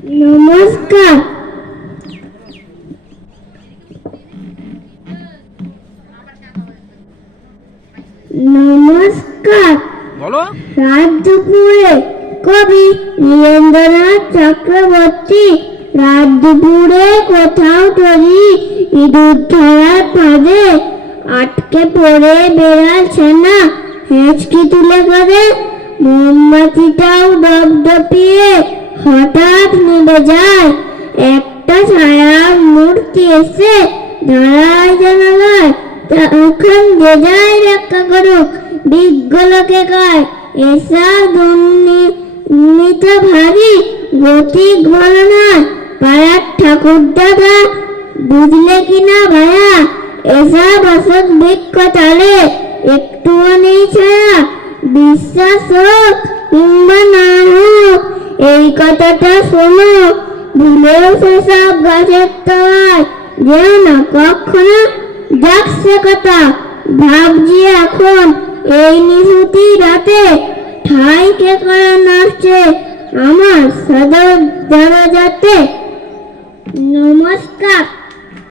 নমস্কার। নমস্কার। বলো। রাত দুপুরে কবি নীরেন্দ্রনাথ চক্রবর্তী রাত দুপুরে কোথাও তরি ইঁদুর ধরার ফাঁদে আটকে পড়ে বেড়াচ্ছে না হেঁচকি তুলে করে মোমবাতিটাও ডপডপিয়ে হঠাৎ নিভে যায় একটা ছায়ার মূর্তি এসে দাঁড়ায় জানালায়। তখন যে যাই রক্ষা করুক দিগ্গলকে কয়, এসা দুর্নীতি ভারী গতি বলো না পাড়ার ঠাকুর দাদা বুঝলে কিনা ভায়া? এসা বসত বৃক্ষ তালে, একটুও নেই ছায়া। বিশ্বাস হোক কিংবা না হোক এই কথাটা শোনো, ভুলেও সেসব গাছের তলায় যেও না, কখনো যাচ্ছে কথা। ভাবছি এখন এই নিশুতি রাতে ঠাই কে করে নাচছে আমার সদর দরজাতে। নমস্কার।